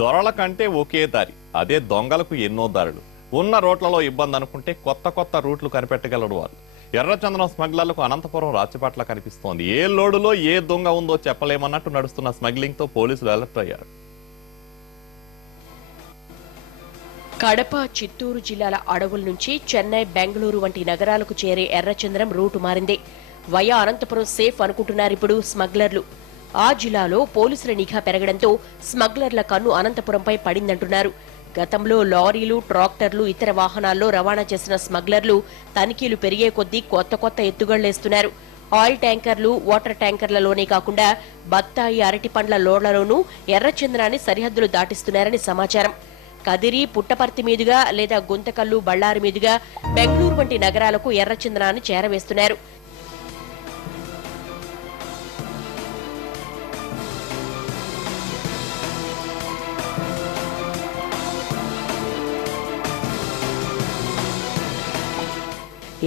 దొరల కంటే ఒకే దారి, అదే దొంగలకు ఎన్నో దారులు. ఉన్న రోడ్లలో ఇబ్బంది అనుకుంటే కొత్త కొత్త రూట్లు కనిపెట్టగలరు వారు. ఎర్రచందనం స్మగ్లర్లకు అనంతపురం రాచపాట్ల కనిపిస్తోంది. ఏ లోడులో ఏ దొంగ ఉందో చెప్పలేమన్నట్టు నడుస్తున్న స్మగ్లింగ్ తో పోలీసులు అలర్ట్ అయ్యారు. కడప, చిత్తూరు జిల్లాల అడవుల నుంచి చెన్నై, బెంగళూరు వంటి నగరాలకు చేరే ఎర్రచందనం రూటు మారింది. వయా అనంతపురం సేఫ్ అనుకుంటున్నారిప్పుడు స్మగ్లర్లు. ఆ జిల్లాలో పోలీసుల నిఘా పెరగడంతో స్మగ్లర్ల కన్ను అనంతపురంపై పడిందంటున్నారు. గతంలో లారీలు, ట్రాక్టర్లు, ఇతర వాహనాల్లో రవాణా చేసిన స్మగ్లర్లు తనిఖీలు పెరిగే కొద్దీ కొత్త కొత్త ఎత్తుగళ్లేస్తున్నారు. ఆయిల్ ట్యాంకర్లు, వాటర్ ట్యాంకర్లలోనే కాకుండా బత్తాయి, అరటి పండ్ల లోడ్లలోనూ ఎర్రచందనాన్ని సరిహద్దులు దాటిస్తున్నారని సమాచారం. కదిరి, పుట్టపర్తి మీదుగా లేదా గుంతకల్లు, బళ్ళారి మీదుగా బెంగళూరు వంటి నగరాలకు ఎర్రచందనాన్ని చేరవేస్తున్నారు.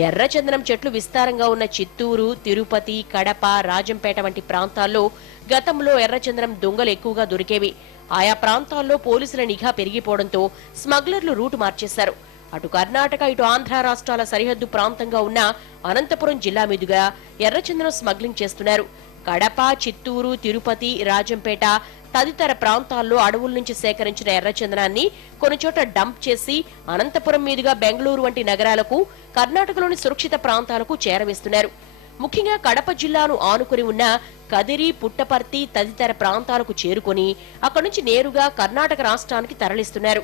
ఎర్రచందనం చెట్లు విస్తారంగా ఉన్న చిత్తూరు, తిరుపతి, కడప, రాజంపేట వంటి ప్రాంతాల్లో గతంలో ఎర్రచందనం దొంగలు ఎక్కువగా దొరికేవి. ఆయా ప్రాంతాల్లో పోలీసుల నిఘా పెరిగిపోవడంతో స్మగ్లర్లు రూటు మార్చేశారు. అటు కర్ణాటక, ఇటు ఆంధ్ర రాష్ట్రాల సరిహద్దు ప్రాంతంగా ఉన్న అనంతపురం జిల్లా మీదుగా ఎర్రచందనం స్మగ్లింగ్ చేస్తున్నారు. కడప, చిత్తూరు, తిరుపతి, రాజంపేట తదితర ప్రాంతాల్లో అడవుల నుంచి సేకరించిన ఎర్రచందనాన్ని కొన్ని చోట డంప్ చేసి అనంతపురం మీదుగా బెంగళూరు వంటి నగరాలకు, కర్ణాటకలోని సురక్షిత ప్రాంతాలకు చేరవేస్తున్నారు. ముఖ్యంగా కడప జిల్లాను ఆనుకుని ఉన్న కదిరి, పుట్టపర్తి తదితర ప్రాంతాలకు చేరుకుని అక్కడి నుంచి నేరుగా కర్ణాటక రాష్ట్రానికి తరలిస్తున్నారు.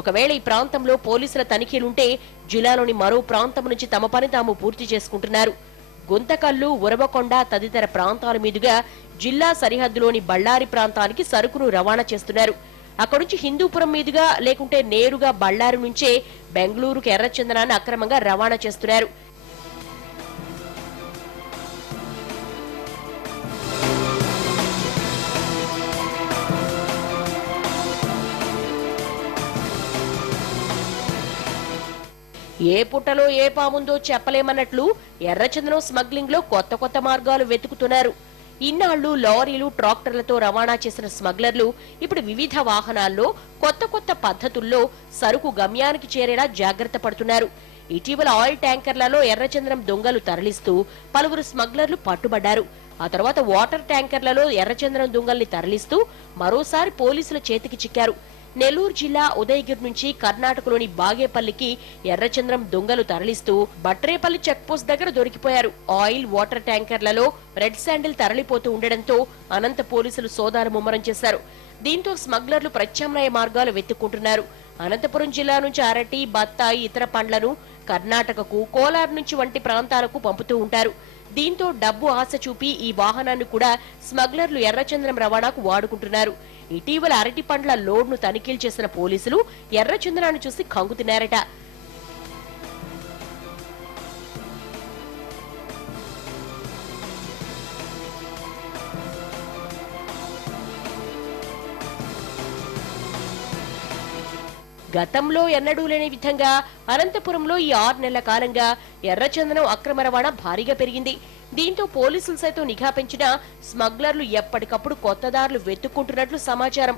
ఒకవేళ ఈ ప్రాంతంలో పోలీసుల తనిఖీలుంటే జిల్లాలోని మరో ప్రాంతం నుంచి తమ పని తాము పూర్తి చేసుకుంటున్నారు. గుంతకల్లు, ఉరవకొండ తదితర ప్రాంతాల మీదుగా జిల్లా సరిహద్దులోని బళ్ళారి ప్రాంతానికి సరుకును రవాణా చేస్తున్నారు. అక్కడి నుంచి హిందూపురం మీదుగా లేకుంటే నేరుగా బళ్ళారి నుంచే బెంగళూరుకు ఎర్రచందనాన్ని అక్రమంగా రవాణా చేస్తున్నారు. ఏ పుట్టలో ఏ పాముందో చెప్పలేమన్నట్లు ఎర్రచందనం స్మగ్లింగ్ లో కొత్త కొత్త మార్గాలు వెతుకుతున్నారు. ఇన్నాళ్లు లారీలు, ట్రాక్టర్లతో రవాణా చేసిన స్మగ్లర్లు ఇప్పుడు వివిధ వాహనాల్లో కొత్త కొత్త పద్ధతుల్లో సరుకు గమ్యానికి చేరేలా జాగ్రత్త పడుతున్నారు. ఇటీవల ఆయిల్ ట్యాంకర్లలో ఎర్రచందనం దొంగలు తరలిస్తూ పలువురు స్మగ్లర్లు పట్టుబడ్డారు. ఆ తర్వాత వాటర్ ట్యాంకర్లలో ఎర్రచందనం దొంగల్ని తరలిస్తూ మరోసారి పోలీసుల చేతికి చిక్కారు. నెల్లూరు జిల్లా ఉదయగిరి నుంచి కర్ణాటకలోని బాగేపల్లికి ఎర్రచందనం దొంగలు తరలిస్తూ బట్రేపల్లి చెక్పోస్ట్ దగ్గర దొరికిపోయారు. ఆయిల్, వాటర్ ట్యాంకర్లలో రెడ్ శాండిల్ తరలిపోతూ ఉండడంతో అనంత పోలీసులు సోదాలు ముమ్మరం చేశారు. దీంతో స్మగ్లర్లు ప్రత్యామ్నాయ మార్గాలు వెతుక్కుంటున్నారు. అనంతపురం జిల్లా నుంచి అరటి, బత్తాయి, ఇతర పండ్లను కర్ణాటకకు, కోలార్ నుంచి వంటి ప్రాంతాలకు పంపుతూ ఉంటారు. దీంతో డబ్బు ఆశ చూపి ఈ వాహనాన్ని కూడా స్మగ్లర్లు ఎర్రచందనం రవాణాకు వాడుకుంటున్నారు. ఇటీవల అరటి పండ్ల లోడ్ను తనిఖీలు చేసిన పోలీసులు ఎర్రచందనాన్ని చూసి కంగుతిన్నారట. గతంలో ఎన్నడూ లేని విధంగా అనంతపురంలో ఈ 6 నెలల కాలంగా ఎర్రచందనం అక్రమ రవాణా భారీగా పెరిగింది. దీంతో పోలీసులు సైతం నిఘా పెంచిన స్మగ్లర్లు ఎప్పటికప్పుడు కొత్త దారులు వెతుక్కుంటున్నట్లు సమాచారం.